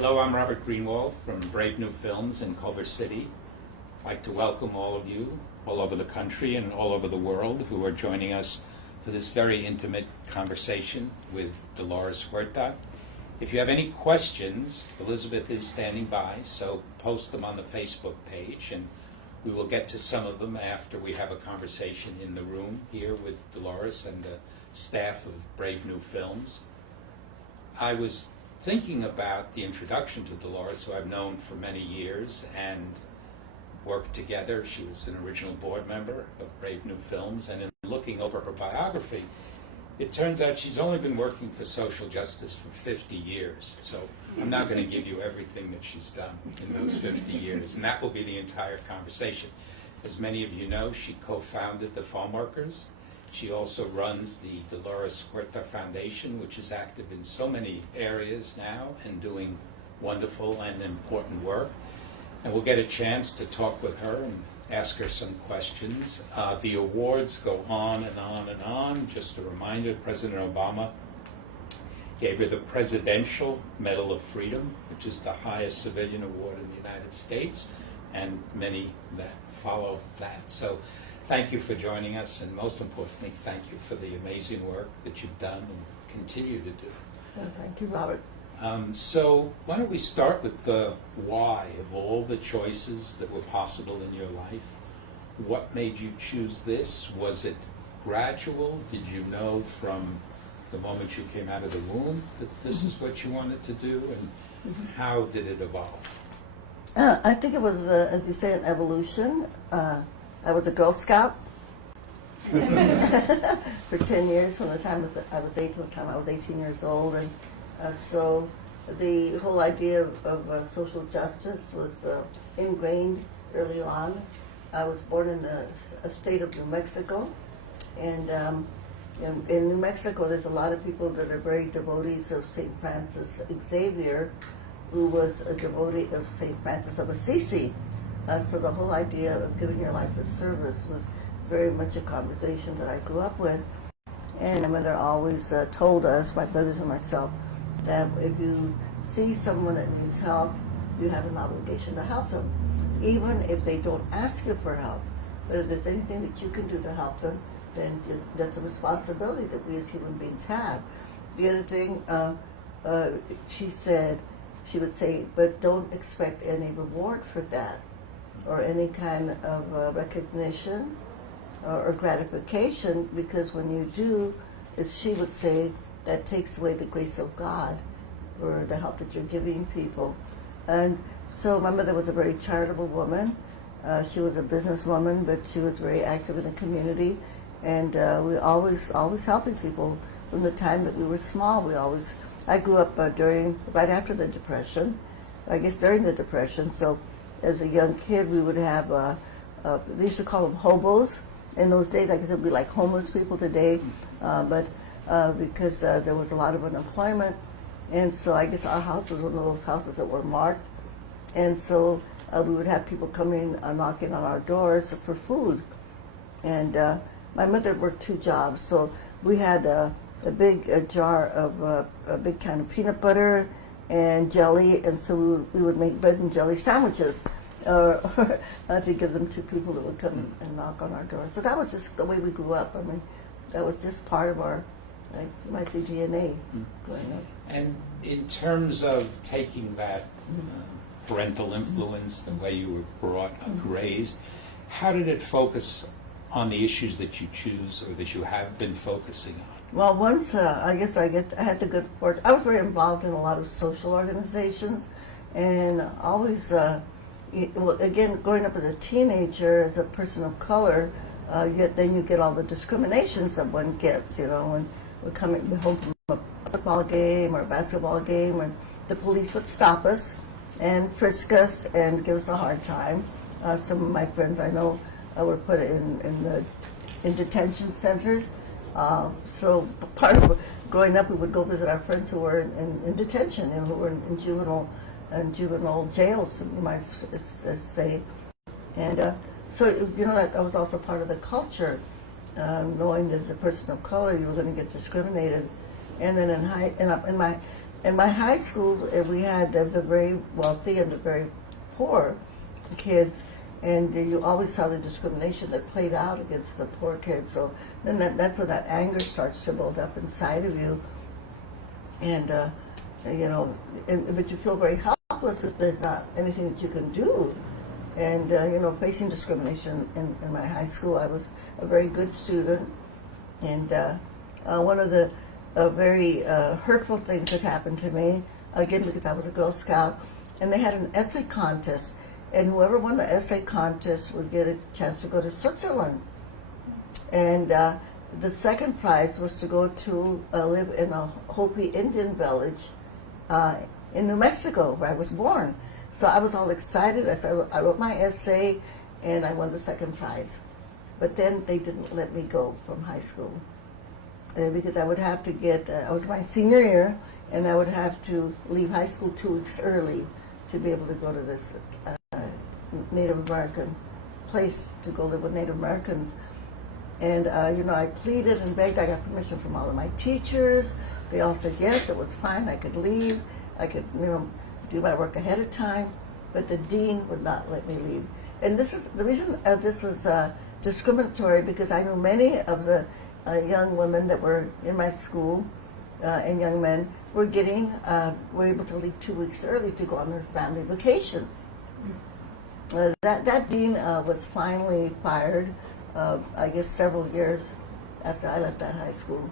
Hello, I'm Robert Greenwald from Brave New Films in Culver City. I'd like to welcome all of you all over the country and all over the world who are joining us for this very intimate conversation with Dolores Huerta. If you have any questions, Elizabeth is standing by, so post them on the Facebook page, and we will get to some of them after we have a conversation in the room here with Dolores and the staff of Brave New Films. I was thinking about the introduction to Dolores, who I've known for many years and worked together. She was an original board member of Brave New Films, and in looking over her biography, it turns out she's only been working for social justice for 50 years. So I'm not going to give you everything that she's done in those 50 years, and that will be the entire conversation. As many of you know, she co-founded the Farm Workers. She also runs the Dolores Huerta Foundation, which is active in so many areas now and doing wonderful and important work. And we'll get a chance to talk with her and ask her some questions. The awards go on and on and on. Just a reminder, President Obama gave her the Presidential Medal of Freedom, which is the highest civilian award in the United States, and many that follow that. So thank you for joining us, and most importantly, thank you for the amazing work that you've done and continue to do. Well, thank you, Robert. So why don't we start with the why of all the choices that were possible in your life? What made you choose this? Was it gradual? Did you know from the moment you came out of the womb that this is what you wanted to do? And how did it evolve? I think it was, as you say, an evolution. I was a Girl Scout for 10 years. From the time I was 8 to the time I was 18 years old, and so the whole idea of social justice was ingrained early on. I was born in the state of New Mexico, and in New Mexico there's a lot of people that are very devotees of St. Francis Xavier, who was a devotee of St. Francis of Assisi. So the whole idea of giving your life for service was very much a conversation that I grew up with. And my mother always told us, my brothers and myself, that if you see someone that needs help, you have an obligation to help them, even if they don't ask you for help. But if there's anything that you can do to help them, then that's a responsibility that we as human beings have. The other thing, she would say, but don't expect any reward for that, or any kind of recognition or gratification, because when you do, as she would say, that takes away the grace of God or the help that you're giving people. And so my mother was a very charitable woman. She was a businesswoman, but she was very active in the community, and we always helping people from the time that we were small. I grew up right after the Depression, I guess during the Depression. So as a young kid, we would have, they used to call them hobos. In those days, I guess it would be like homeless people today, but because there was a lot of unemployment. And so I guess our house was one of those houses that were marked. And so we would have people coming, knocking on our doors for food. And my mother worked 2 jobs. So we had a big jar of a big can of peanut butter and jelly. And so we would make bread and jelly sandwiches to give them to people that would come and knock on our doors. So that was just the way we grew up. I mean, that was just part of our, you might say, DNA growing up. And in terms of taking that parental influence, the way you were brought up, raised, how did it focus on the issues that you choose or that you have been focusing on? Well, once I had the good fortune. I was very involved in a lot of social organizations, and always, again, growing up as a teenager, as a person of color, then you get all the discriminations that one gets, when we're coming home from a football game or a basketball game, and the police would stop us and frisk us and give us a hard time. Some of my friends I know were put in detention centers. So part of growing up, we would go visit our friends who were in detention and who were in juvenile jails, you might say. And so, that was also part of the culture, knowing that as a person of color, you were going to get discriminated. And then in In my high school, we had the very wealthy and the very poor kids, and you always saw the discrimination that played out against the poor kids. So then that's when that anger starts to build up inside of you, and but you feel very helpless because there's not anything that you can do. And facing discrimination in my high school, I was a very good student, and one of the very hurtful things that happened to me, again because I was a Girl Scout, and they had an essay contest, and whoever won the essay contest would get a chance to go to Switzerland. And the second prize was to go to live in a Hopi Indian village in New Mexico, where I was born. So I was all excited. I wrote my essay, and I won the second prize. But then they didn't let me go from high school because I would have to I was my senior year, and I would have to leave high school 2 weeks early to be able to go to this Native American place to go live with Native Americans. And, I pleaded and begged. I got permission from all of my teachers. They all said yes, it was fine. I could leave. I could, do my work ahead of time. But the dean would not let me leave. And this is the reason this was discriminatory, because I knew many of the young women that were in my school and young men were able to leave 2 weeks early to go on their family vacations. That dean was finally fired, I guess several years after I left that high school,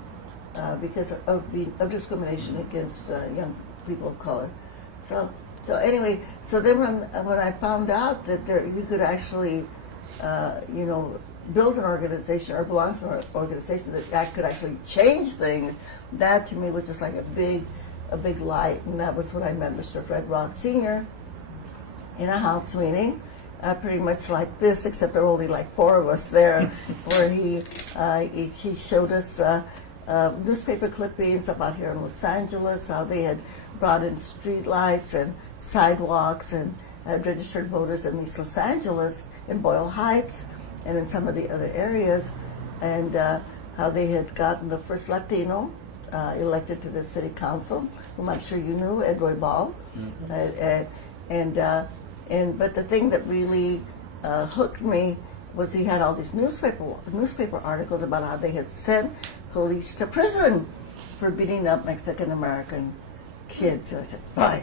because of discrimination against young people of color. So anyway, so then when I found out that you could actually, build an organization or belong to an organization that could actually change things, that to me was just like a big light. And that was when I met Mr. Fred Ross Sr. in a house meeting, pretty much like this, except there were only like 4 of us there, where he showed us newspaper clippings about here in Los Angeles, how they had brought in street lights and sidewalks and registered voters in East Los Angeles, in Boyle Heights, and in some of the other areas, and how they had gotten the first Latino elected to the city council, whom I'm sure you knew, Ed Roybal. Mm-hmm. But the thing that really hooked me was he had all these newspaper articles about how they had sent police to prison for beating up Mexican American kids. And I said, boy,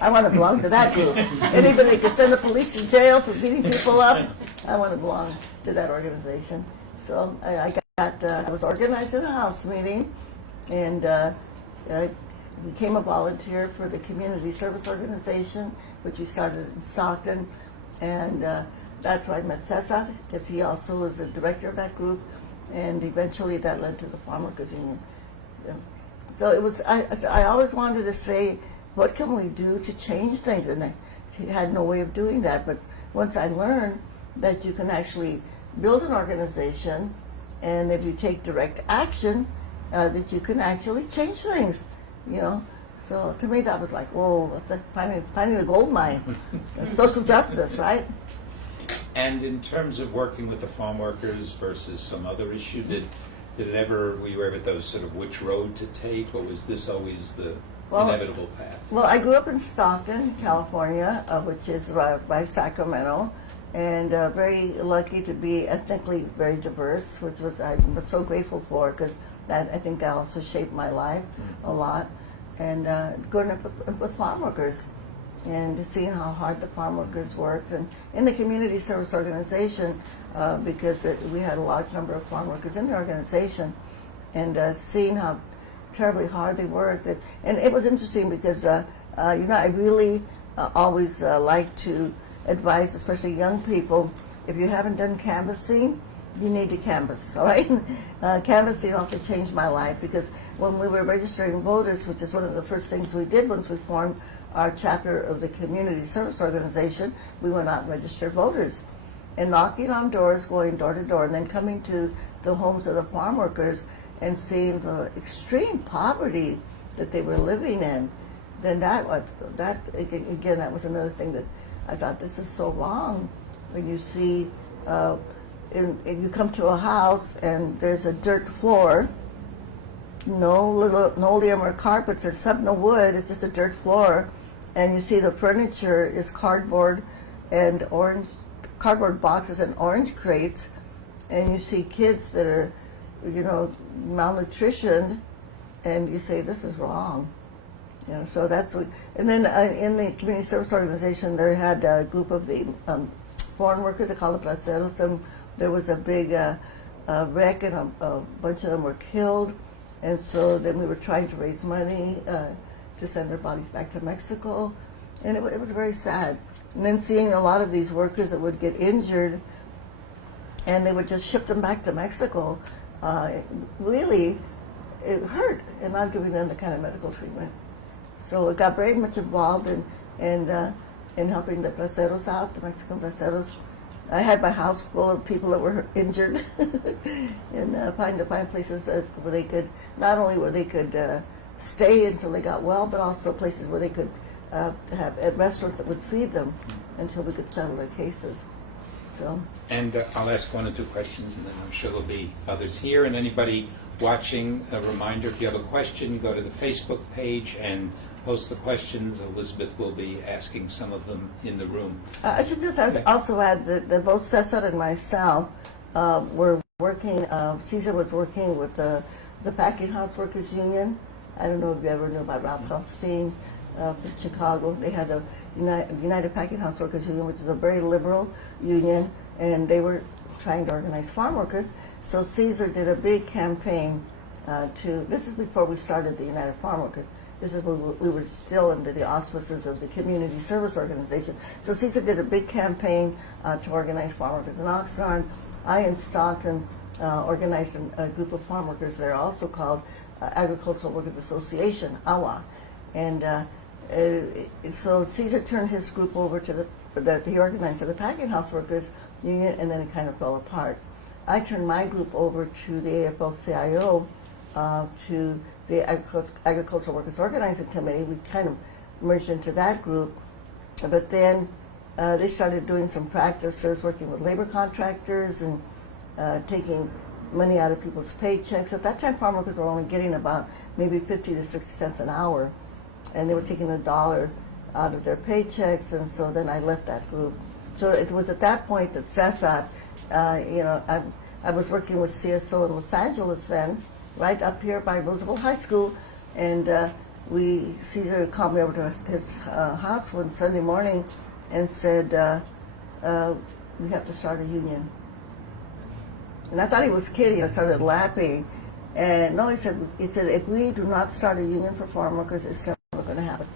I want to belong to that group. Anybody that could send the police to jail for beating people up, I want to belong to that organization. So I was organized in a house meeting, and I became a volunteer for the community service organization, which we started in Stockton, and that's where I met Cesar, because he also was the director of that group, and eventually that led to the Farm Workers Union. So it was, I always wanted to say, what can we do to change things? And I had no way of doing that, but once I learned that you can actually build an organization, and if you take direct action, that you can actually change things, So to me that was like, whoa, that's like finding a gold mine. Social justice, right? And in terms of working with the farm workers versus some other issue, did it ever, were you ever at those sort of which road to take, or was this always the inevitable path? Well, I grew up in Stockton, California, which is by Sacramento, and very lucky to be ethnically very diverse, which I'm so grateful for, because I think that also shaped my life a lot. And growing up with farm workers, and seeing how hard the farm workers worked, and in the community service organization, because we had a large number of farm workers in the organization, and seeing how terribly hard they worked. And it was interesting because, I really always like to advise, especially young people, if you haven't done canvassing, you need to canvass, all right? Canvassing also changed my life, because when we were registering voters, which is one of the first things we did once we formed our chapter of the community service organization, we went out and registered voters. And knocking on doors, going door to door, and then coming to the homes of the farm workers and seeing the extreme poverty that they were living in, then that was another thing that I thought, this is so wrong. When you see, if you come to a house and there's a dirt floor, no linoleum or carpets. There's no wood. It's just a dirt floor, and you see the furniture is cardboard and cardboard boxes and orange crates, and you see kids that are, malnutrition, and you say this is wrong. So that's what. And then in the community service organization, they had a group of the foreign workers. They call it braceros, and there was a big wreck, and a bunch of them were killed. And so then we were trying to raise money to send their bodies back to Mexico, and it was very sad. And then seeing a lot of these workers that would get injured, and they would just ship them back to Mexico. Really, it hurt, and not giving them the kind of medical treatment. So it got very much involved in helping the braceros out, the Mexican braceros. I had my house full of people that were injured, and trying to find places where they could, not only where they could stay until they got well, but also places where they could have restaurants that would feed them until we could settle their cases. So. And I'll ask one or two questions, and then I'm sure there'll be others here. And anybody watching, a reminder, if you have a question, go to the Facebook page and post the questions. Elizabeth will be asking some of them in the room. I should just also add that both Cesar and myself were working, Cesar was working with the Packing House Workers Union. I don't know if you ever knew about Ralph Helstein from Chicago. They had a United Packing House Workers Union, which is a very liberal union, and they were trying to organize farm workers. So Cesar did a big campaign this is before we started the United Farm Workers. This is when we were still under the auspices of the Community Service Organization. So Cesar did a big campaign to organize farm workers in Oxnard. I in Stockton organized a group of farm workers there, also called Agricultural Workers Association, AWA. And so Cesar turned his group over to that he organized to the Packing House Workers Union, and then it kind of fell apart. I turned my group over to the AFL-CIO, to the Agricultural Workers Organizing Committee. We kind of merged into that group, but then they started doing some practices, working with labor contractors and taking money out of people's paychecks. At that time, farm workers were only getting about maybe 50 to 60 cents an hour, and they were taking $1 out of their paychecks, and so then I left that group. So it was at that point that Cesar, I was working with CSO in Los Angeles then, right up here by Roosevelt High School, and Cesar called me over to his house one Sunday morning and said, we have to start a union. And I thought he was kidding. I started laughing. And no, he said, if we do not start a union for farm workers, it's never going to happen.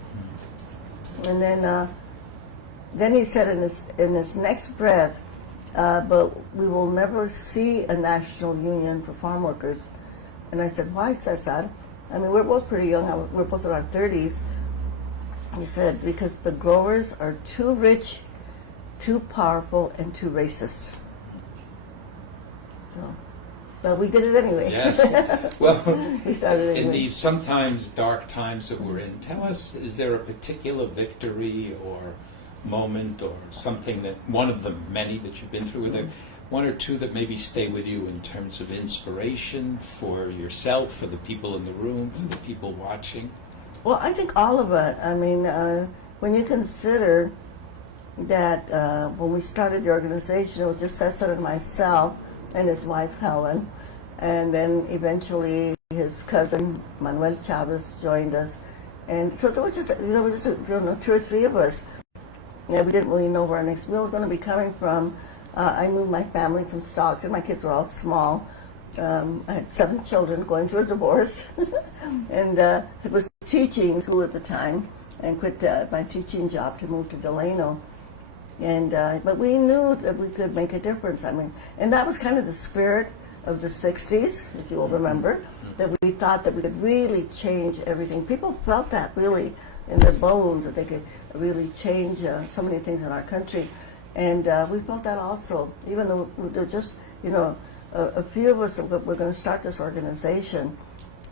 And then he said in his next breath, but we will never see a national union for farm workers. And I said, why, Cesar? I mean, we're both pretty young. We're both in our 30s. He said, because the growers are too rich, too powerful, and too racist. So, but we did it anyway. Yes. Well, we started anyway. In these sometimes dark times that we're in, tell us, is there a particular victory or moment or something that, one of the many that you've been through, with there one or two that maybe stay with you in terms of inspiration for yourself, for the people in the room, for the people watching? Well, I think all of it. I mean, when you consider that when we started the organization, it was just Cesar and myself and his wife, Helen, and then eventually his cousin, Manuel Chavez, joined us. And so there was just 2 or 3 of us. Yeah, we didn't really know where our next meal was going to be coming from. I moved my family from Stockton. My kids were all small. I had 7 children going through a divorce. And it was teaching school at the time, and quit my teaching job to move to Delano. And but we knew that we could make a difference. I mean, and that was kind of the spirit of the 60s, as you will remember, that we thought that we could really change everything. People felt that really in their bones, that they could really change so many things in our country. And we felt that also, even though there were just, a few of us that were going to start this organization,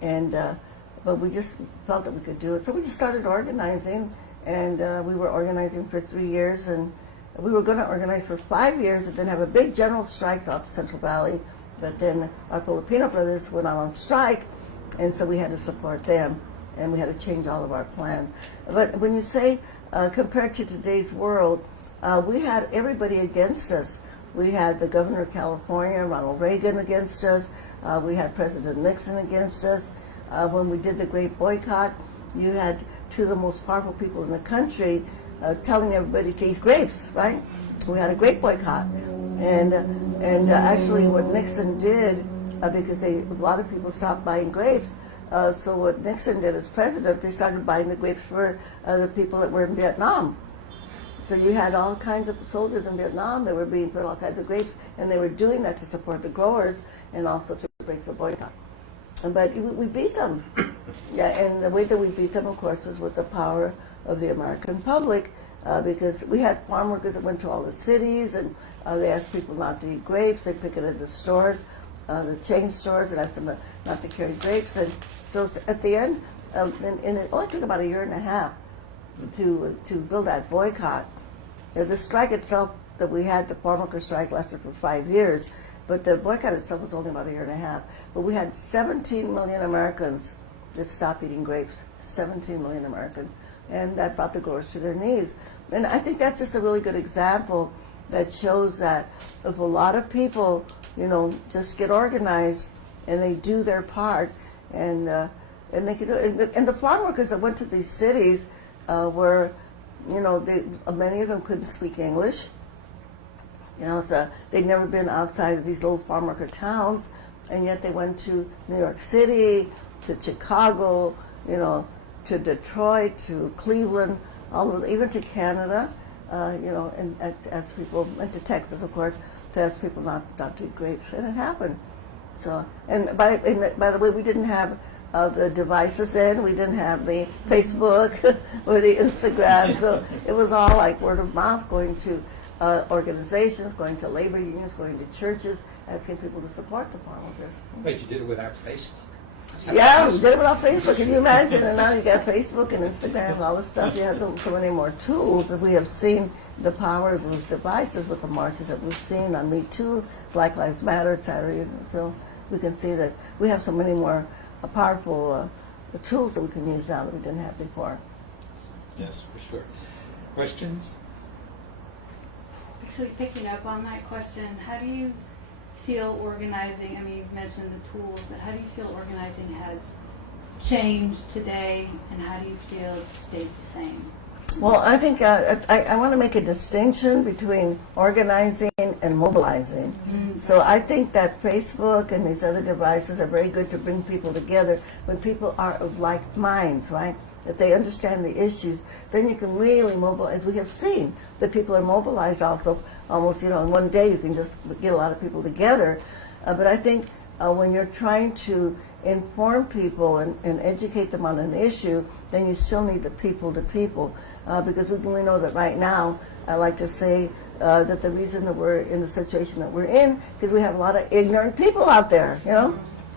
and but we just felt that we could do it. So we just started organizing, and we were organizing for 3 years, and we were going to organize for 5 years and then have a big general strike throughout the Central Valley. But then our Filipino brothers went out on strike, And so we had to support them, and we had to change all of our plan. But when you say compared to today's world, we had everybody against us. We had the governor of California, Ronald Reagan, against us. We had President Nixon against us. When we did the Great Boycott, you had two of the most powerful people in the country telling everybody to eat grapes, right? We had a great boycott. And actually what Nixon did, because a lot of people stopped buying grapes, so what Nixon did as president, they started buying the grapes for the people that were in Vietnam. So you had all kinds of soldiers in Vietnam that were being put all kinds of grapes, and they were doing that to support the growers and also to break the boycott. But we beat them. Yeah, and the way that we beat them, of course, was with the power of the American public, because we had farm workers that went to all the cities, and they asked people not to eat grapes. They pick it at the stores, the chain stores, and asked them not to carry grapes. And so at the end, and it only took about a year and a half to build that boycott. The strike itself that we had, the farm worker strike, lasted for 5 years, but the boycott itself was only about a year and a half. But we had 17 million Americans that stopped eating grapes, 17 million Americans, and that brought the growers to their knees. And I think that's just a really good example that shows that if a lot of people, just get organized and they do their part, and they can do it. And the farm workers that went to these cities were, many of them couldn't speak English. So they'd never been outside of these little farm worker towns, and yet they went to New York City, to Chicago, to Detroit, to Cleveland, even to Canada, and as people went to Texas, of course, to ask people not to eat grapes, and it happened. So, and by the way, we didn't have the devices then. We didn't have the Facebook or the Instagram, so it was all like word of mouth, going to organizations, going to labor unions, going to churches, asking people to support the farm workers. Wait, you did it without Facebook? Yeah, we did it without Facebook. Can you imagine? And now you got Facebook and Instagram and all this stuff. You have so many more tools. And we have seen the power of those devices with the marches that we've seen on Me Too, Black Lives Matter, etc. So we can see that we have so many more powerful tools that we can use now that we didn't have before. Yes, for sure. Questions? Actually, picking up on that question, how do you feel organizing, you've mentioned the tools, but how do you feel organizing has changed today, and how do you feel it's stayed the same? Well, I think I want to make a distinction between organizing and mobilizing. Mm-hmm. So I think that Facebook and these other devices are very good to bring people together when people are of like minds, right? If they understand the issues, then you can really mobilize. We have seen that people are mobilized also almost, in one day you can just get a lot of people together. But I think when you're trying to inform people and educate them on an issue, then you still need the people to people. Because we know that right now, I like to say that the reason that we're in the situation that we're in, because we have a lot of ignorant people out there,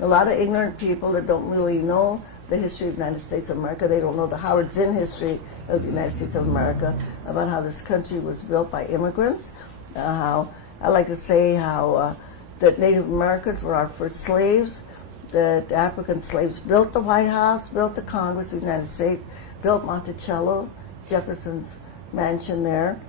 a lot of ignorant people that don't really know the history of the United States of America. They don't know the Howard Zinn history of the United States of America, about how this country was built by immigrants, how I like to say how that Native Americans were our first slaves, that African slaves built the White House, built the Congress of the United States, built Monticello, Jefferson's mansion there,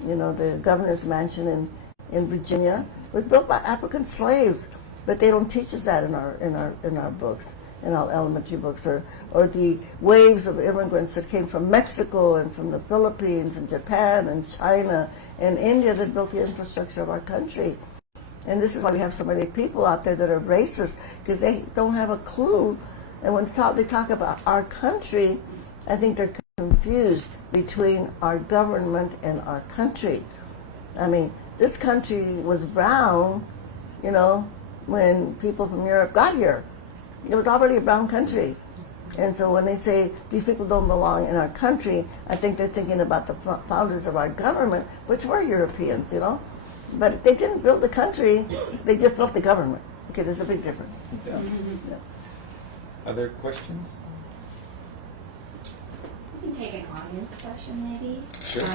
the governor's mansion in Virginia was built by African slaves, but they don't teach us that in our books, in our elementary books, or the waves of immigrants that came from Mexico and from the Philippines and Japan and China and India that built the infrastructure of our country. And this is why we have so many people out there that are racist, because they don't have a clue. And when they talk about our country, I think they're confused between our government and our country. This country was brown, when people from Europe got here. It was already a brown country. And so when they say these people don't belong in our country, I think they're thinking about the founders of our government, which were Europeans, But they didn't build the country, they just built the government. Okay, there's a big difference. Yeah. Yeah. Other questions? We can take an audience question, maybe. Sure.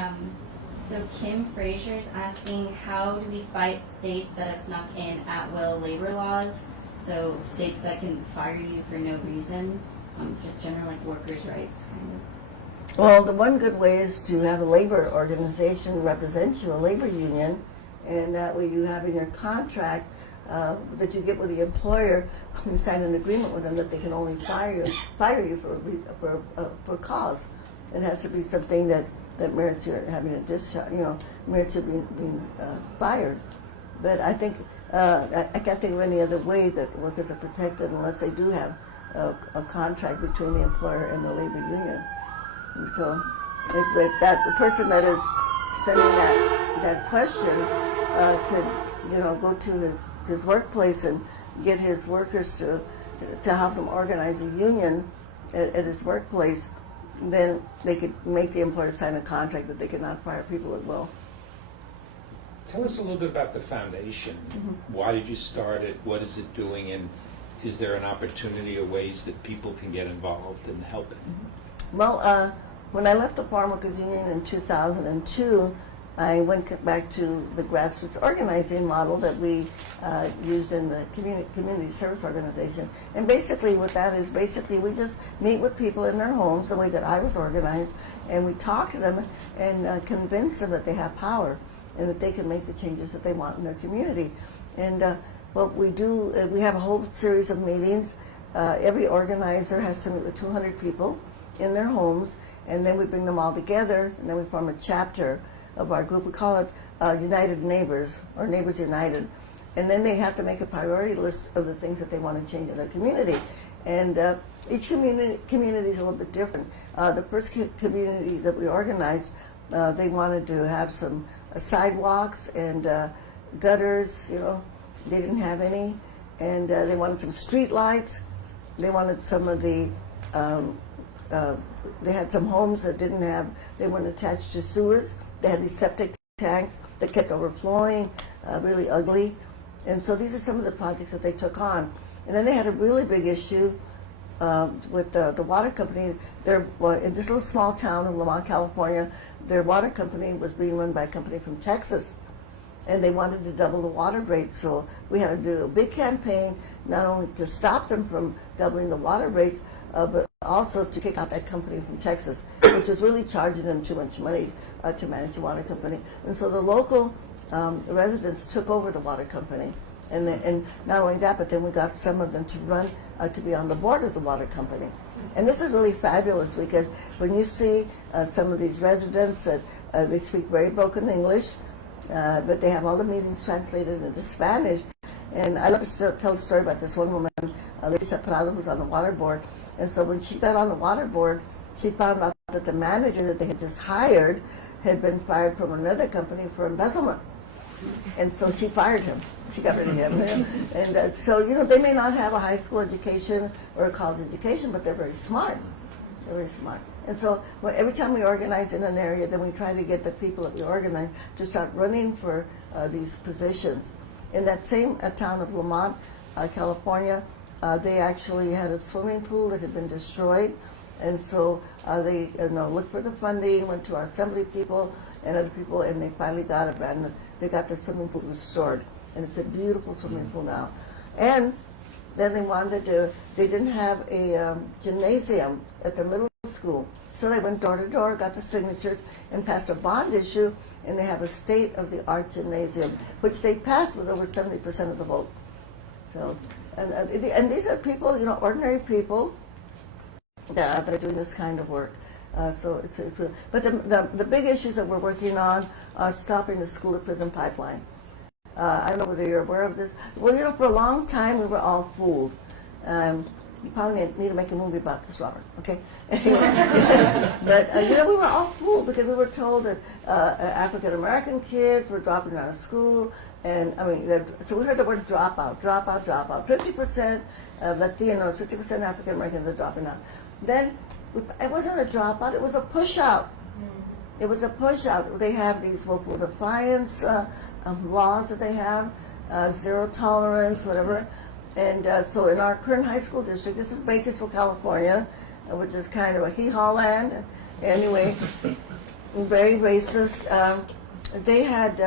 So Kim Frazier's asking, how do we fight states that have snuck in at-will labor laws So states that can fire you for no reason, just general like workers' rights kind of. Well, the one good way is to have a labor organization represent you, a labor union, and that way you have in your contract that you get with the employer, you sign an agreement with them that they can only fire you for a cause. It has to be something that merits your having a discharge, merits you being fired. But I think I can't think of any other way that workers are protected unless they do have a contract between the employer and the labor union. And so, if that the person that is sending that question could go to his workplace and get his workers to help him organize a union at his workplace, then they could make the employer sign a contract that they cannot fire people at will. Tell us a little bit about the foundation. Mm-hmm. Why did you start it? What is it doing? And is there an opportunity or ways that people can get involved and help it? Well, when I left the Farm Workers Union in 2002, I went back to the grassroots organizing model that we used in the community service organization. And basically what that is, we just meet with people in their homes, the way that I was organized, and we talk to them and convince them that they have power and that they can make the changes that they want in their community. And what we do, we have a whole series of meetings. Every organizer has to meet with 200 people in their homes, and then we bring them all together, and then we form a chapter of our group. We call it United Neighbors, or Neighbors United. And then they have to make a priority list of the things that they want to change in their community. And each community is a little bit different. The first community that we organized, they wanted to have some sidewalks and gutters, they didn't have any. And they wanted some street lights. They wanted some of the, they had some homes that they weren't attached to sewers. They had these septic tanks that kept overflowing, really ugly. And so these are some of the projects that they took on. And then they had a really big issue with the water company. In this little small town of Lamont, California, their water company was being run by a company from Texas. And they wanted to double the water rates. So we had to do a big campaign, not only to stop them from doubling the water rates, but also to kick out that company from Texas, which was really charging them too much money to manage the water company. And so the local residents took over the water company. And not only that, but then we got some of them to run to be on the board of the water company. And this is really fabulous because when you see some of these residents that they speak very broken English, but they have all the meetings translated into Spanish. And I love to tell the story about this one woman, Leticia Prado, who's on the water board. And so when she got on the water board, she found out that the manager that they had just hired had been fired from another company for embezzlement. And so she fired him. She got rid of him. And so, they may not have a high school education or a college education, but they're very smart. They're very smart. And so every time we organize in an area, then we try to get the people that we organize to start running for these positions. In that same town of Lamont, California, they actually had a swimming pool that had been destroyed. And so they looked for the funding, went to our assembly people and other people, and they finally got it, and they got their swimming pool restored. And it's a beautiful swimming pool now. And then they didn't have a gymnasium at their middle school. So they went door to door, got the signatures, and passed a bond issue, and they have a state-of-the-art gymnasium, which they passed with over 70% of the vote. So, and these are people, ordinary people that are doing this kind of work. But the big issues that we're working on are stopping the school-to-prison pipeline. I don't know whether you're aware of this. Well, for a long time we were all fooled. You probably need to make a movie about this, Robert, okay? But, we were all fooled because we were told that African-American kids were dropping out of school. And, so we heard the word dropout. 50% Latinos, 50% African-Americans are dropping out. Then, it wasn't a dropout, it was a push-out. It was a push-out. They have these willful defiance laws that they have, zero tolerance, whatever. And so in our current high school district, this is Bakersville, California, which is kind of a hee-haw land. Anyway, very racist. They had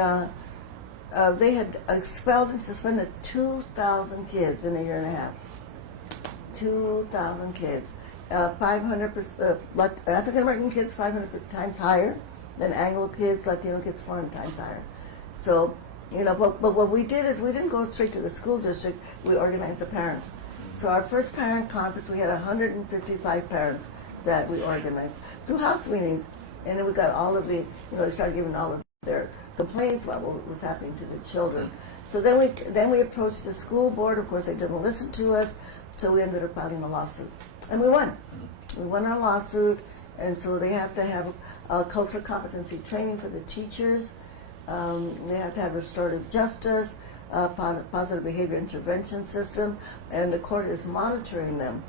they had expelled and suspended 2,000 kids in a year and a half. 2,000 kids. 500%, African American kids 500 times higher than Anglo kids, Latino kids 400 times higher. So, but what we did is we didn't go straight to the school district, we organized the parents. So our first parent conference, we had 155 parents that we organized through house meetings. And then we got all of the, they started giving all of their complaints about what was happening to the children. So then we approached the school board. Of course, they didn't listen to us, so we ended up filing a lawsuit. And we won. We won our lawsuit, and so they have to have cultural competency training for the teachers. They have to have restorative justice, positive behavior intervention system, and the court is monitoring them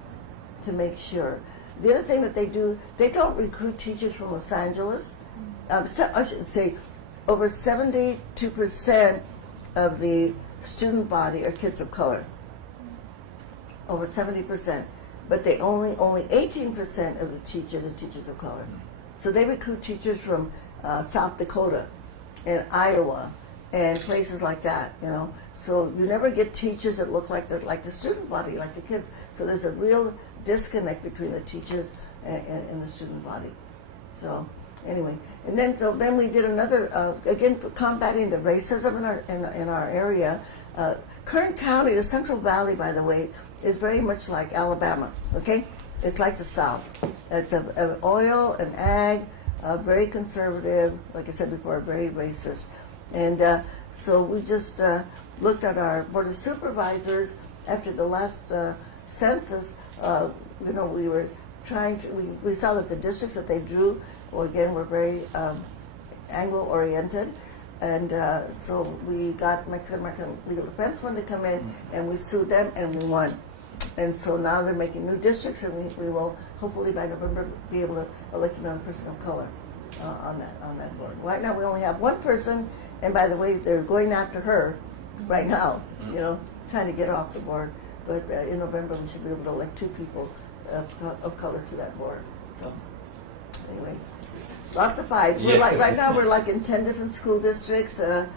to make sure. The other thing that they do, they don't recruit teachers from Los Angeles. I should say over 72% of the student body are kids of color. Over 70%. But they only 18% of the teachers are teachers of color. So they recruit teachers from South Dakota and Iowa and places like that, So you never get teachers that look like the student body, like the kids. So there's a real disconnect between the teachers and the student body. So anyway, and then we did another again combating the racism in our area. Kern County, the Central Valley, by the way, is very much like Alabama. Okay, it's like the South. It's a oil and ag, very conservative. Like I said before, very racist. And so we just looked at our board of supervisors after the last census. We were trying to. We saw that the districts that they drew, were very Anglo-oriented, and so we got Mexican American Legal Defense Fund to come in, and we sued them, and we won. And so now they're making new districts, and we will hopefully by November be able to elect another person of color on that board. Right now we only have one person, and by the way, they're going after her right now. Trying to get her off the board. But in November we should be able to elect two people of color to that board. So anyway, lots of fights. We're Yes. right now we're like in 10 different school districts. And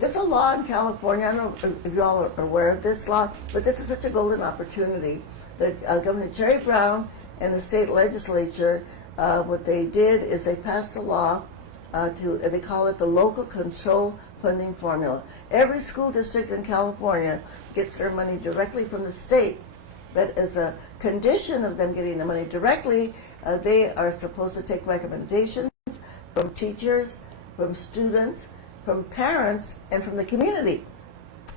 there's a law in California. I don't know if you all are aware of this law, but this is such a golden opportunity that Governor Jerry Brown and the state legislature, what they did is they passed a law they call it the local control funding formula. Every school district in California gets their money directly from the state, but as a condition of them getting the money directly, they are supposed to take recommendations from teachers, from students, from parents, and from the community.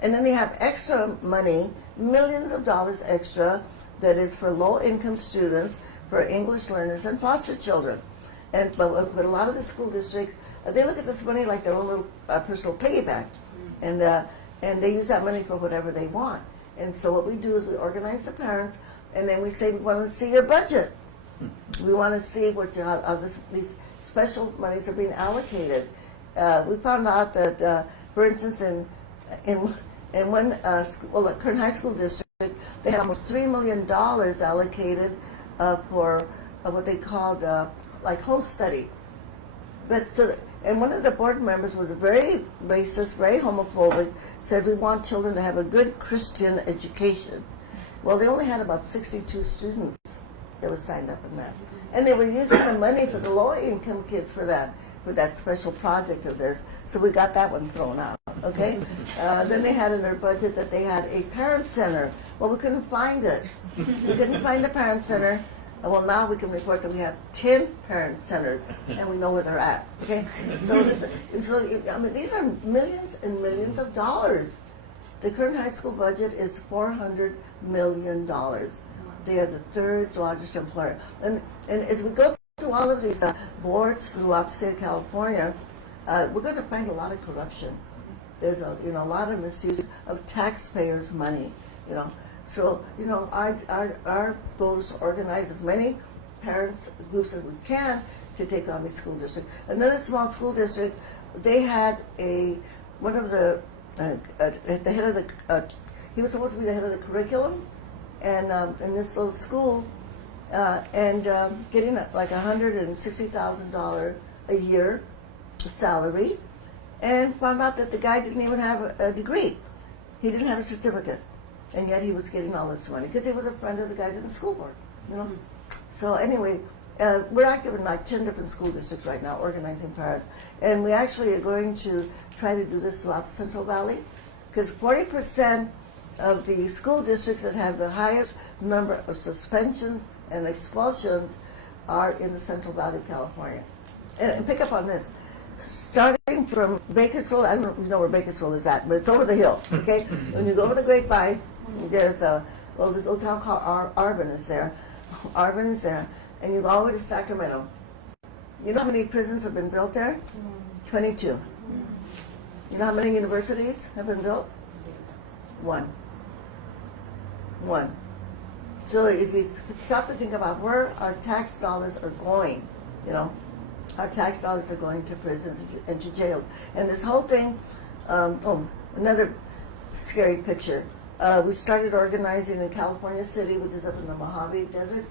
And then they have extra money, millions of dollars extra, that is for low-income students, for English learners, and foster children. But a lot of the school districts, they look at this money like their own little personal piggy bank, and they use that money for whatever they want. And so what we do is we organize the parents, and then we say we want to see your budget. We want to see how these special monies are being allocated. We found out that, for instance, in one the Kern High School District, they had almost $3 million allocated for what they called like home study. And one of the board members was very racist, very homophobic, said we want children to have a good Christian education. Well, they only had about 62 students that were signed up in that. And they were using the money for the low-income kids for that special project of theirs. So we got that one thrown out, okay? Then they had in their budget that they had a parent center. Well, we couldn't find it. We couldn't find the parent center. Well, now we can report that we have 10 parent centers, and we know where they're at, okay? So these are millions and millions of dollars. The current high school budget is $400 million. They are the third largest employer. And as we go through all of these boards throughout the state of California, we're going to find a lot of corruption. There's a lot of misuse of taxpayers' money. So our goal is to organize as many parents groups as we can to take on these school districts. Another small school district, they had the head of the he was supposed to be the head of the curriculum, and in this little school, and getting like $160,000 a year salary, and found out that the guy didn't even have a degree. He didn't have a certificate, and yet he was getting all this money because he was a friend of the guys in the school board, you know. So anyway, we're active in like 10 different school districts right now, organizing parents, and we actually are going to try to do this throughout the Central Valley, because 40% of the school districts that have the highest number of suspensions and expulsions are in the Central Valley of California. And pick up on this. Starting from Bakersfield, I don't know if you know where Bakersfield is at, but it's over the hill, okay? When you go over the Grapevine, there's this little town called Arbin is there. Arbin is there. And you go all the way to Sacramento. You know how many prisons have been built there? 22. You know how many universities have been built? One. So if you stop to think about where our tax dollars are going, you know, our tax dollars are going to prisons and to jails. And this whole thing, another scary picture. We started organizing in California City, which is up in the Mojave Desert.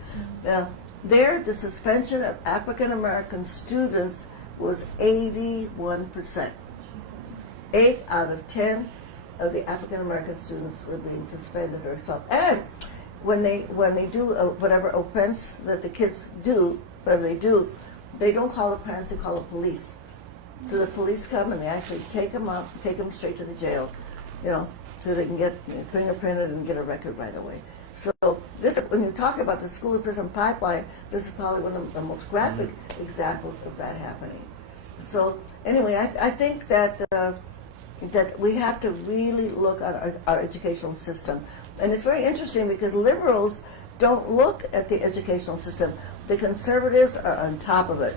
There, the suspension of African American students was 81%. 8 out of 10 of the African American students were being suspended or expelled. And when they do whatever offense that the kids do, whatever they do, they don't call the parents, they call the police. So the police come and they actually take them out, take them straight to the jail, you know, so they can get fingerprinted and get a record right away. So this, when you talk about the school to prison pipeline, this is probably one of the most graphic examples of that happening. So anyway, I think that that we have to really look at our educational system. And it's very interesting because liberals don't look at the educational system. The conservatives are on top of it.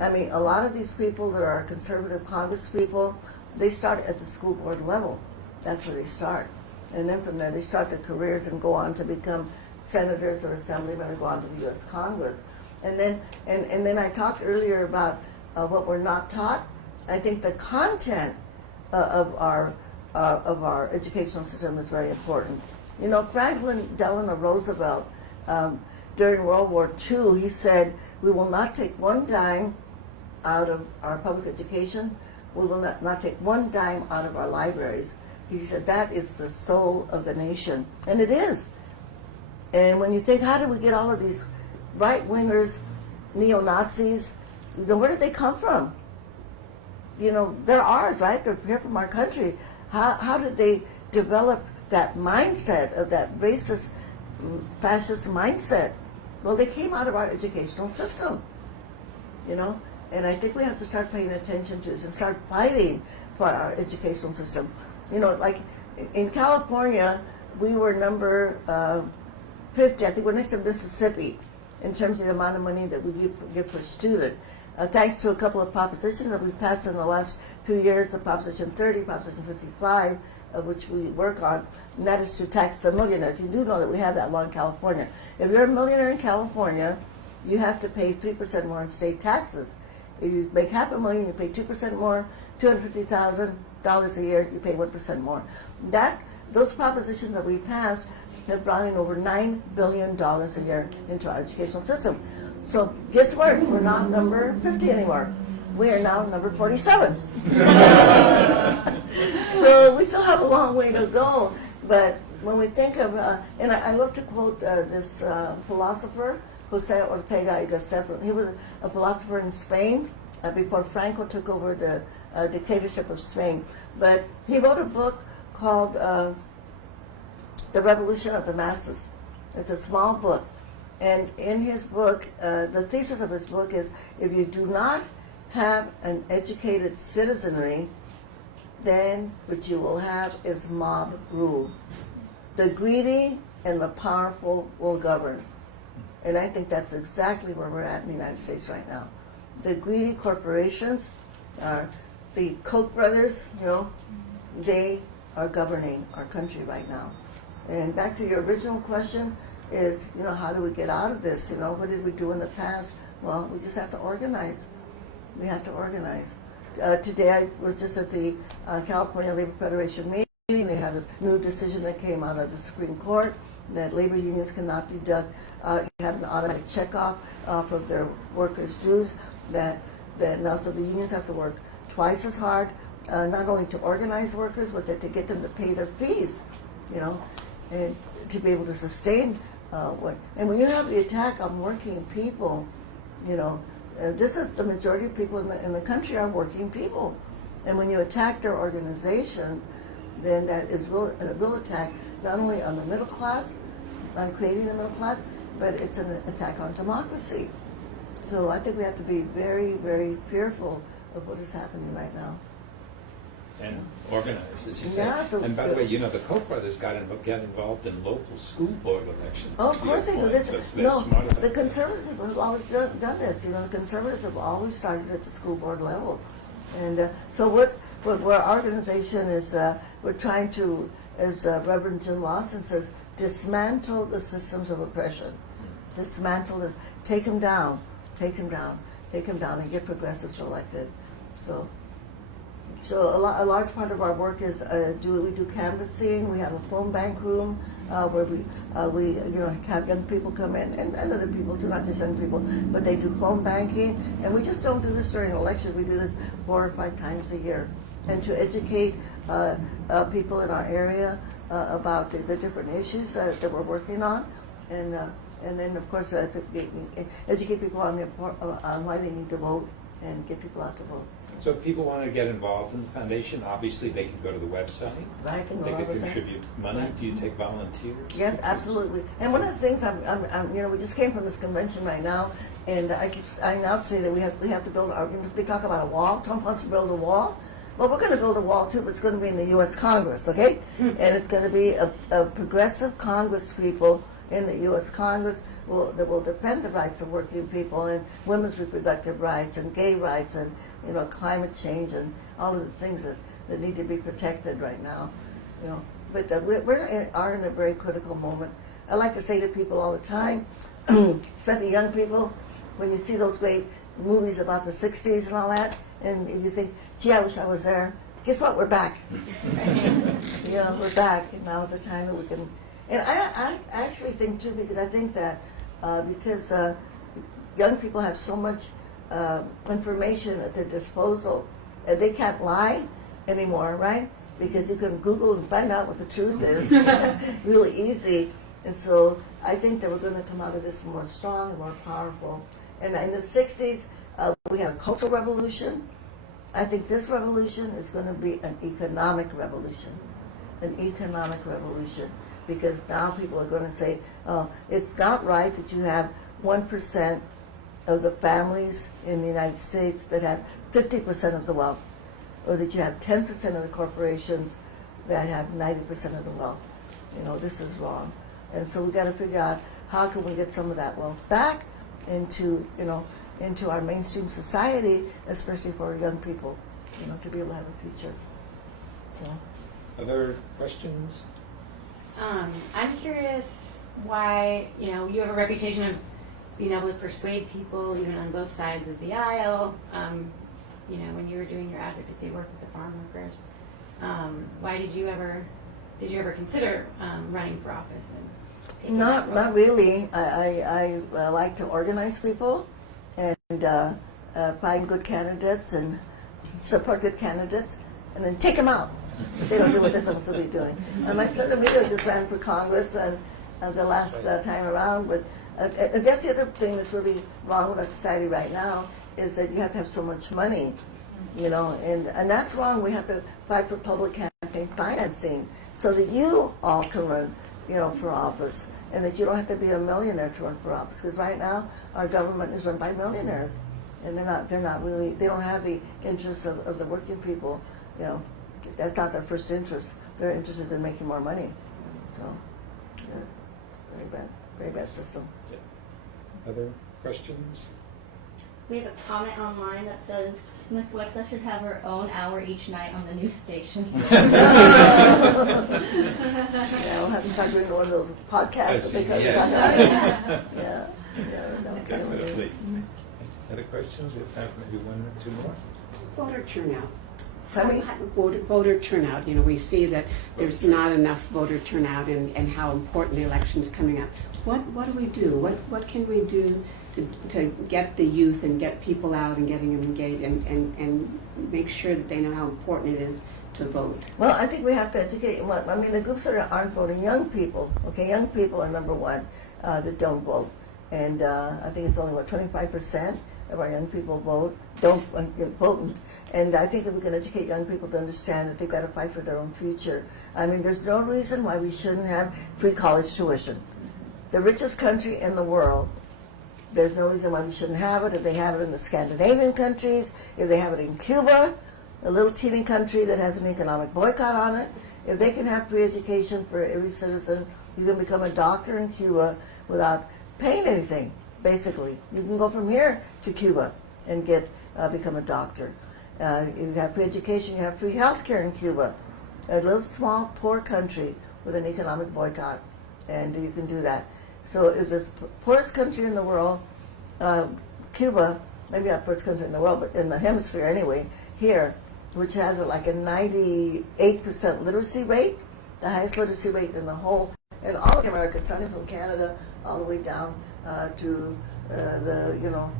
I mean, a lot of these people that are conservative Congress people, they start at the school board level. That's where they start. And then from there, they start their careers and go on to become senators or assemblymen or go on to the U.S. Congress. And then I talked earlier about what we're not taught. I think the content of our educational system is very important. You know, Franklin Delano Roosevelt, during World War II, he said, we will not take one dime out of our public education. We will not take one dime out of our libraries. He said that is the soul of the nation. And it is. And when you think, how did we get all of these right-wingers, neo-Nazis, you know, where did they come from? You know, they're ours, right? They're here from our country. How did they develop that mindset of that racist, fascist mindset? Well, they came out of our educational system, you know? And I think we have to start paying attention to this and start fighting for our educational system. You know, like in California, we were number 50. I think we're next to Mississippi in terms of the amount of money that we give per student. Thanks to a couple of propositions that we passed in the last few years, the Proposition 30, Proposition 55, of which we work on, and that is to tax the millionaires. You do know that we have that law in California. If you're a millionaire in California, you have to pay 3% more in state taxes. If you make $500,000, you pay 2% more, $250,000 a year, you pay 1% more. Those propositions that we passed have brought in over $9 billion a year into our educational system. So guess what? We're not number 50 anymore. We are now number 47. So we still have a long way to go. But when we think of, and I love to quote this philosopher, Jose Ortega y Gasset. He was a philosopher in Spain before Franco took over the dictatorship of Spain. But he wrote a book called The Revolution of the Masses. It's a small book. And in his book, the thesis of his book is, if you do not have an educated citizenry, then what you will have is mob rule. The greedy and the powerful will govern. And I think that's exactly where we're at in the United States right now. The greedy corporations, the Koch brothers, you know, they are governing our country right now. And back to your original question is, you know, how do we get out of this? You know, what did we do in the past? Well, we just have to organize. We have to organize. Today I was just at the California Labor Federation meeting. They had this new decision that came out of the Supreme Court that labor unions cannot deduct, have an automatic checkoff off of their workers' dues. That now, so the unions have to work twice as hard not only to organize workers, but to get them to pay their fees, you know, and to be able to sustain what. And when you have the attack on working people, you know, this is the majority of people in the country are working people. And when you attack their organization, then that is a real attack, not only on the middle class, on creating the middle class, but it's an attack on democracy. So I think we have to be very, very fearful of what is happening right now. And organized, as you Yeah, say. so- And by the way, you know, the Koch brothers got involved in local school board elections. Oh, of to your course they do. point. This, So they're no, smart about the that. conservatives have always done this. You know, the conservatives have always started at the school board level. And so what our organization is, we're trying to, as Reverend Jim Lawson says, dismantle the systems of oppression. Dismantle it, take them down, and get progressives elected. So a large part of our work is we do canvassing. We have a phone bank room where we have young people come in and other people too, not just young people, but they do phone banking. And we just don't do this during elections. We do this 4 or 5 times a year, and to educate people in our area about the different issues that we're working on, and then of course to educate people on why they need to vote and get people out to vote. So if people want to get involved in the foundation, obviously they can go to the website. Right, they can go They all could over there. contribute money. Right. Do you take volunteers? Yes, absolutely. And one of the things we just came from this convention right now, and I now say that we have to build they talk about a wall. Trump wants to build a wall. Well, we're going to build a wall too, but it's going to be in the U.S. Congress, okay? And it's going to be a progressive Congress people in the U.S. Congress that will defend the rights of working people and women's reproductive rights and gay rights and climate change and all of the things that need to be protected right now, But are in a very critical moment. I like to say to people all the time, especially young people, when you see those great movies about the 60s and all that, and you think, gee, I wish I was there. Guess what? We're back. We're back, and now's the time that we can. And I actually think too, because I think that because young people have so much information at their disposal, they can't lie anymore, right? Because you can Google and find out what the truth is really easy. And so I think that we're going to come out of this more strong and more powerful. And in the 60s, we had a cultural revolution. I think this revolution is going to be an economic revolution. An economic revolution. Because now people are going to say, it's not right that you have 1% of the families in the United States that have 50% of the wealth, or that you have 10% of the corporations that have 90% of the wealth. This is wrong. And so we've got to figure out how can we get some of that wealth back into our mainstream society, especially for young people, to be able to have a future. So. Other questions? I'm curious why, you have a reputation of being able to persuade people even on both sides of the aisle. When you were doing your advocacy work with the farm workers, why did you ever consider running for office? And Not really. I like to organize people and find good candidates and support good candidates, and then take them out if they don't do what they're supposed to be doing. And my son Emilio just ran for Congress and the last time around. But that's the other thing that's really wrong with our society right now, is that you have to have so much money, and that's wrong. We have to fight for public campaign financing so that you all can run, for office, and that you don't have to be a millionaire to run for office. Because right now our government is run by millionaires, and they're not really, they don't have the interests of the working people. That's not their first interest. Their interest is in making more money. So, very bad system. Yeah. Other questions? We have a comment online that says Ms. Huerta should have her own hour each night on the news station. Yeah, we'll have to start doing one of those podcasts. Yes. No, Definitely. Other questions? We have time for maybe 1 or 2 more. Voter turnout. Pardon me? Voter turnout. We see that there's not enough voter turnout, and how important the election's coming up. What do we do? What can we do to get the youth and get people out and getting them engaged and make sure that they know how important it is to vote. Well, I think we have to educate. I mean, the groups that aren't voting, young people. Okay, young people are number one that don't vote, and I think it's only 25% of our young people don't vote. And I think if we can educate young people to understand that they've got to fight for their own future. I mean, there's no reason why we shouldn't have free college tuition. The richest country in the world. There's no reason why we shouldn't have it. If they have it in the Scandinavian countries, if they have it in Cuba, a little teeny country that has an economic boycott on it, if they can have free education for every citizen, you can become a doctor in Cuba without paying anything, basically. You can go from here to Cuba and become a doctor. You have free education, you have free health care in Cuba. A little small, poor country with an economic boycott, and you can do that. So it's the poorest country in the world, Cuba, maybe not poorest country in the world, but in the hemisphere anyway, here, which has like a 98% literacy rate, the highest literacy rate in the whole, in all of America, starting from Canada all the way down to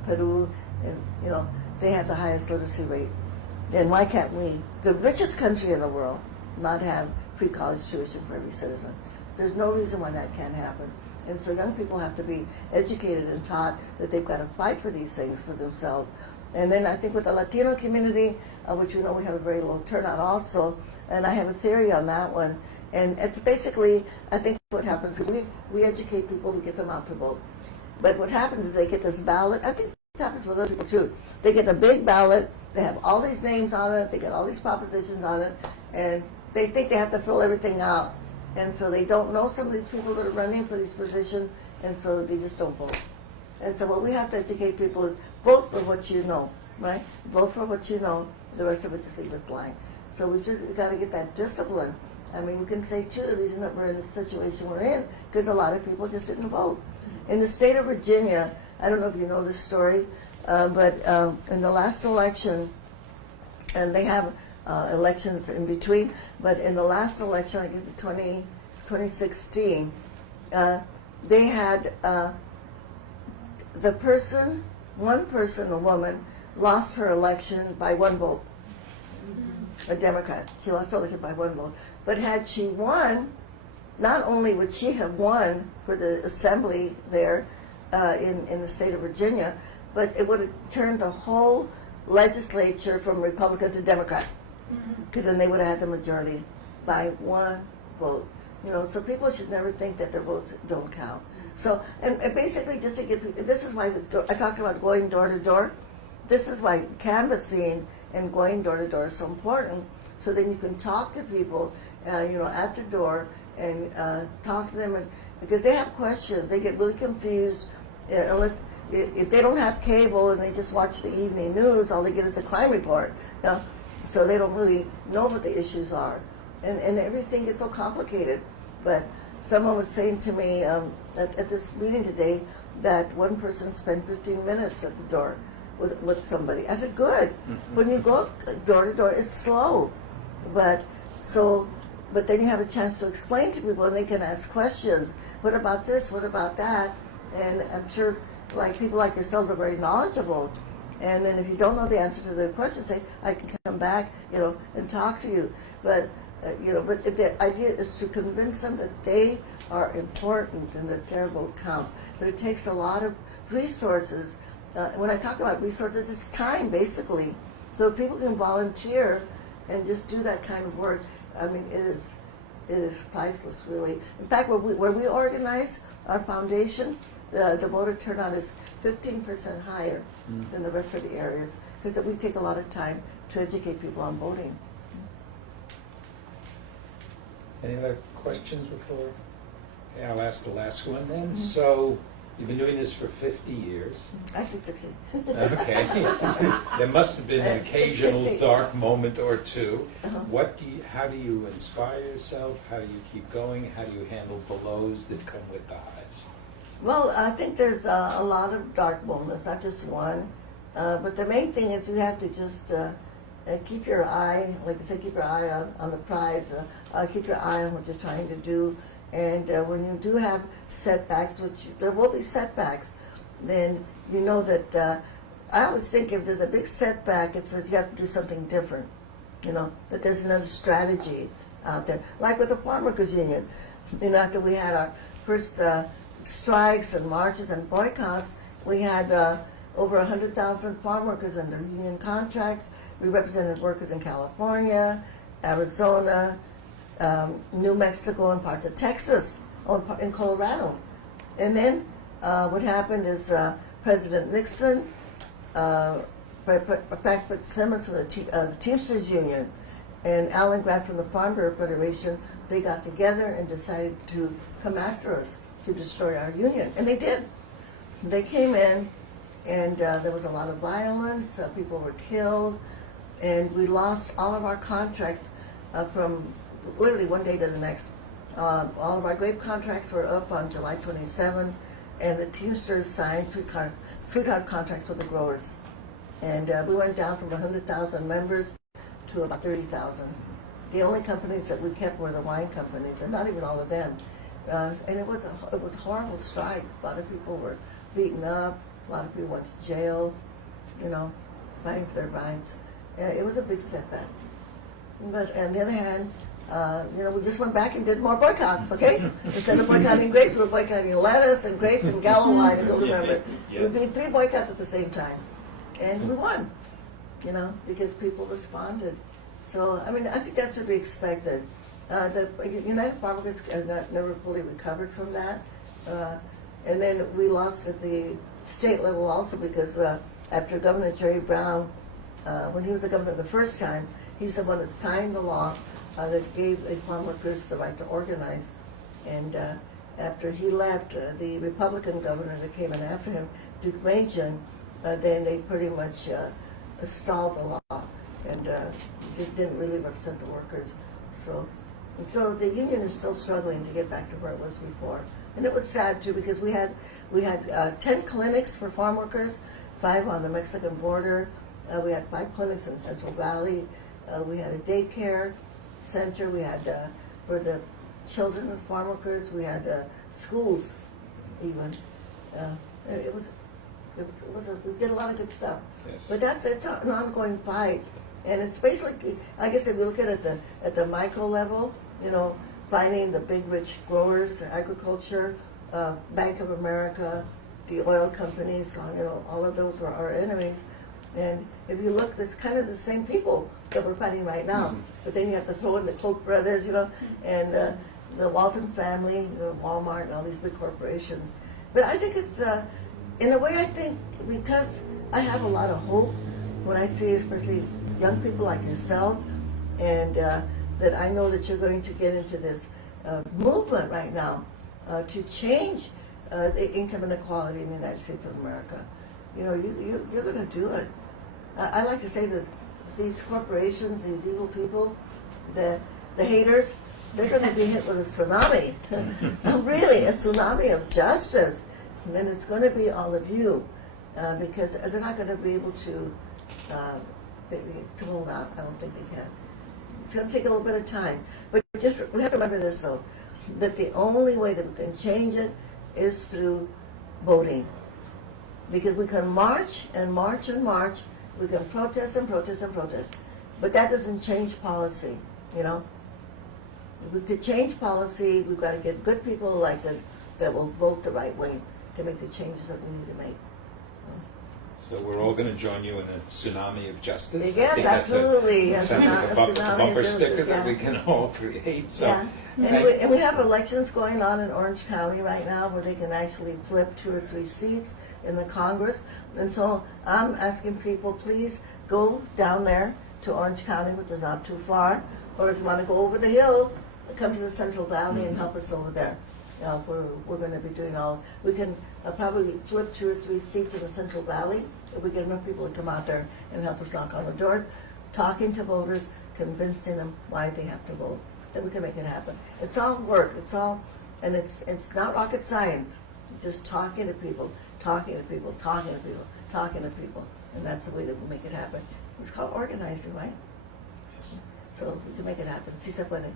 Peru, and they have the highest literacy rate. Then why can't we, the richest country in the world, not have free college tuition for every citizen? There's no reason why that can't happen. And so young people have to be educated and taught that they've got to fight for these things for themselves. And then I think with the Latino community, which we know we have a very low turnout also, and I have a theory on that one. And it's basically, I think what happens is we educate people, we get them out to vote. But what happens is they get this ballot. I think this happens with other people too. They get a big ballot, they have all these names on it, they get all these propositions on it, and they think they have to fill everything out. And so they don't know some of these people that are running for these positions, and so they just don't vote. And so what we have to educate people is vote for what you know, right? Vote for what you know, the rest of it just leave it blind. So we got to get that discipline. I mean, we can say too, the reason that we're in the situation we're in, because a lot of people just didn't vote. In the state of Virginia, I don't know if you know this story, but in the last election, and they have elections in between, but in the last election, I guess 2016, they had one person, a woman, lost her election by one vote, a Democrat. She lost her election by one vote. But had she won, not only would she have won for the assembly there in the state of Virginia, but it would have turned the whole legislature from Republican to Democrat, because then they would have had the majority by one vote. So people should never think that their votes don't count. So, and basically, just to get people, this is why I talked about going door to door. This is why canvassing and going door to door is so important. So then you can talk to people, at the door and talk to them, because they have questions. They get really confused unless if they don't have cable and they just watch the evening news. All they get is a crime report. So they don't really know what the issues are, and everything gets so complicated. But someone was saying to me at this meeting today that one person spent 15 minutes at the door with somebody. I said, good. Mm-hmm. When you go door to door, it's slow, but then you have a chance to explain to people, and they can ask questions. What about this? What about that? And I'm sure, people like yourselves are very knowledgeable. And then if you don't know the answer to their question, say, I can come back, and talk to you. But the idea is to convince them that they are important and that their vote counts. But it takes a lot of resources. When I talk about resources, it's time, basically. So if people can volunteer and just do that kind of work, I mean, it is priceless, really. In fact, where we organize our foundation, the voter turnout is 15% higher than the rest of the areas, because we take a lot of time to educate people on voting. Any other questions before? Okay, I'll ask the last one then. Mm-hmm. So you've been doing this for 50 years. Actually 60. Okay. There must have been an occasional dark moment or two. Uh-huh. How do you inspire yourself? How do you keep going? How do you handle the lows that come with the highs? Well, I think there's a lot of dark moments, not just one. But the main thing is you have to just keep your eye, like I said, keep your eye on the prize. Keep your eye on what you're trying to do. And when you do have setbacks, which there will be setbacks, then you know that, I always think if there's a big setback, it's that you have to do something different, you know, that there's another strategy out there. Like with the Farm Workers Union, you know, after we had our first strikes and marches and boycotts, we had over 100,000 farm workers under union contracts. We represented workers in California, Arizona, New Mexico, and parts of Texas, in Colorado. And then what happened is President Nixon, Fitzsimmons from the Teamsters Union, and Alec from the Farm Bureau Federation, they got together and decided to come after us, to destroy our union. And they did. They came in, and there was a lot of violence, people were killed, and we lost all of our contracts from literally one day to the next. All of our grape contracts were up on July 27, and the Teamsters signed sweetheart contracts with the growers. And we went down from 100,000 members to about 30,000. The only companies that we kept were the wine companies, and not even all of them. And it was a horrible strike. A lot of people were beaten up. A lot of people went to jail, you know, fighting for their rights. It was a big setback. But on the other hand, you know, we just went back and did more boycotts, okay? Instead of boycotting grapes, we're boycotting lettuce and grapes and gallows wine, and you'll remember. Yes. We did 3 boycotts at the same time. And we won, you know, because people responded. So, I mean, I think that's to be expected. The United Farm Workers never fully recovered from that. And then we lost at the state level also because after Governor Jerry Brown, when he was the governor the first time, he's the one that signed the law that gave the farm workers the right to organize. And after he left, the Republican governor that came in after him, Duke Majan, then they pretty much stalled the law and it didn't really represent the workers. So the union is still struggling to get back to where it was before. And it was sad too because we had 10 clinics for farm workers, 5 on the Mexican border. We had 5 clinics in the Central Valley. We had a daycare center. We had for the children of farm workers. We had schools even. We did a lot of good stuff. Yes. But it's an ongoing fight. And it's basically, I guess if you look at it at the micro level, you know, finding the big rich growers, agriculture, Bank of America, the oil companies, you know, all of those were our enemies. And if you look, it's kind of the same people that we're fighting right now. Mm-hmm. But then you have to throw in the Koch brothers, you know, and the Walton family, the Wal Mart, and all these big corporations. But I think it's, in a way, I think because I have a lot of hope when I see especially young people like yourselves, and that I know that you're going to get into this movement right now to change the income inequality in the United States of America. You know, you're going to do it. I like to say that these corporations, these evil people, the haters, they're going to be hit with a tsunami. Really, a tsunami of justice. And then it's going to be all of you because they're not going to be able to hold out. I don't think they can. It's going to take a little bit of time. But just we have to remember this, though, that the only way that we can change it is through voting. Because we can march and march and march. We can protest and protest and protest. But that doesn't change policy, you know? To change policy, we've got to get good people elected that will vote the right way to make the changes that we need to make. So we're all going to join you in a tsunami of justice. I Yes, think that's absolutely. That sounds like a Tsunami of bumper justice, sticker that yeah. we can all create. So, Yeah, and we have elections going on in Orange County right now where they can actually flip 2 or 3 seats in the Congress. And so I'm asking people, please go down there to Orange County, which is not too far, or if you want to go over the hill, come to the Central Valley and help us over there. We're going to be doing we can probably flip 2 or 3 seats in the Central Valley if we get enough people to come out there and help us knock on the doors, talking to voters, convincing them why they have to vote. Then we can make it happen. It's all work. And it's not rocket science. It's just talking to people, talking to people, talking to people, talking to people. And that's the way that we make it happen. It's called organizing, right? yes. So we can make it happen. Si se puede.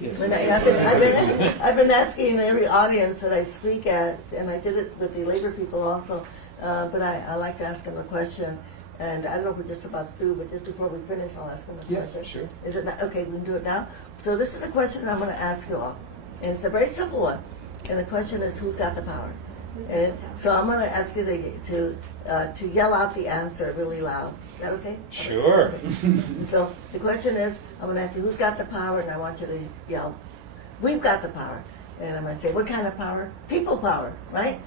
Yes. I've been asking every audience that I speak at, and I did it with the labor people also, but I like to ask him a question. And I don't know if we're just about through, but just before we finish, I'll ask him a Yes, question. sure. Is it not? Okay, we can do it now. So this is a question I'm going to ask you all. And it's a very simple one. And the question is, who's got the power? And so I'm going to ask you to yell out the answer really loud. Is that okay? Sure. So the question is, I'm going to ask you, who's got the power? And I want you to yell, we've got the power. And I'm going to say, what kind of power? People power, right?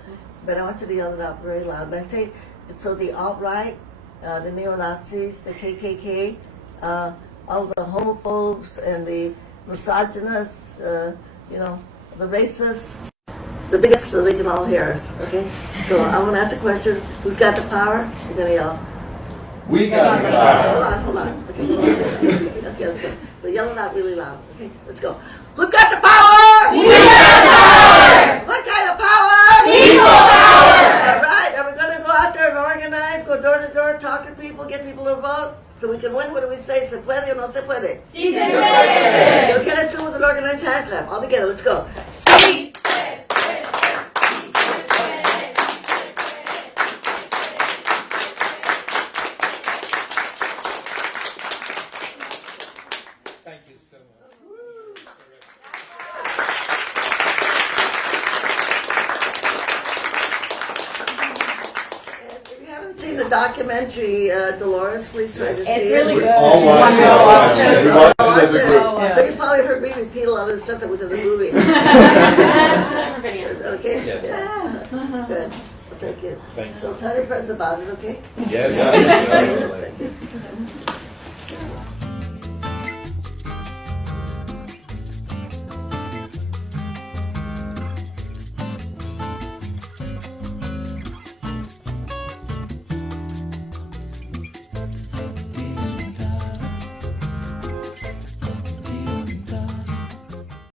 But I want you to yell it out very loud. And I say, so the alt-right, the neo-Nazis, the KKK, all the homophobes and the misogynists, the racists, the bigots, so they can all hear us, okay? So I want to ask a question, who's got the power? You're going to yell. We got the power. Hold on. Okay, let's go. So yell it out really loud. Okay, let's go. Who's got the power? We got the power. What kind of power? People power. All right, are we going to go out there and organize, go door to door, talk to people, get people to vote? So we can win. What do we say? Se puede o no se puede? Sí se puede. Okay, let's do it with an organized hand clap. All together, let's go. Sí. Thank you so much. And if you haven't seen the documentary, Dolores, please try to see It's it. really We good. all watched it. We watched it as a group. So you probably heard me repeat a lot of the stuff that was in the movie. Different video. Okay? Yes. Yeah. Good. Well, thank you. Thanks. So tell your friends about it, okay? Yes. Thank you.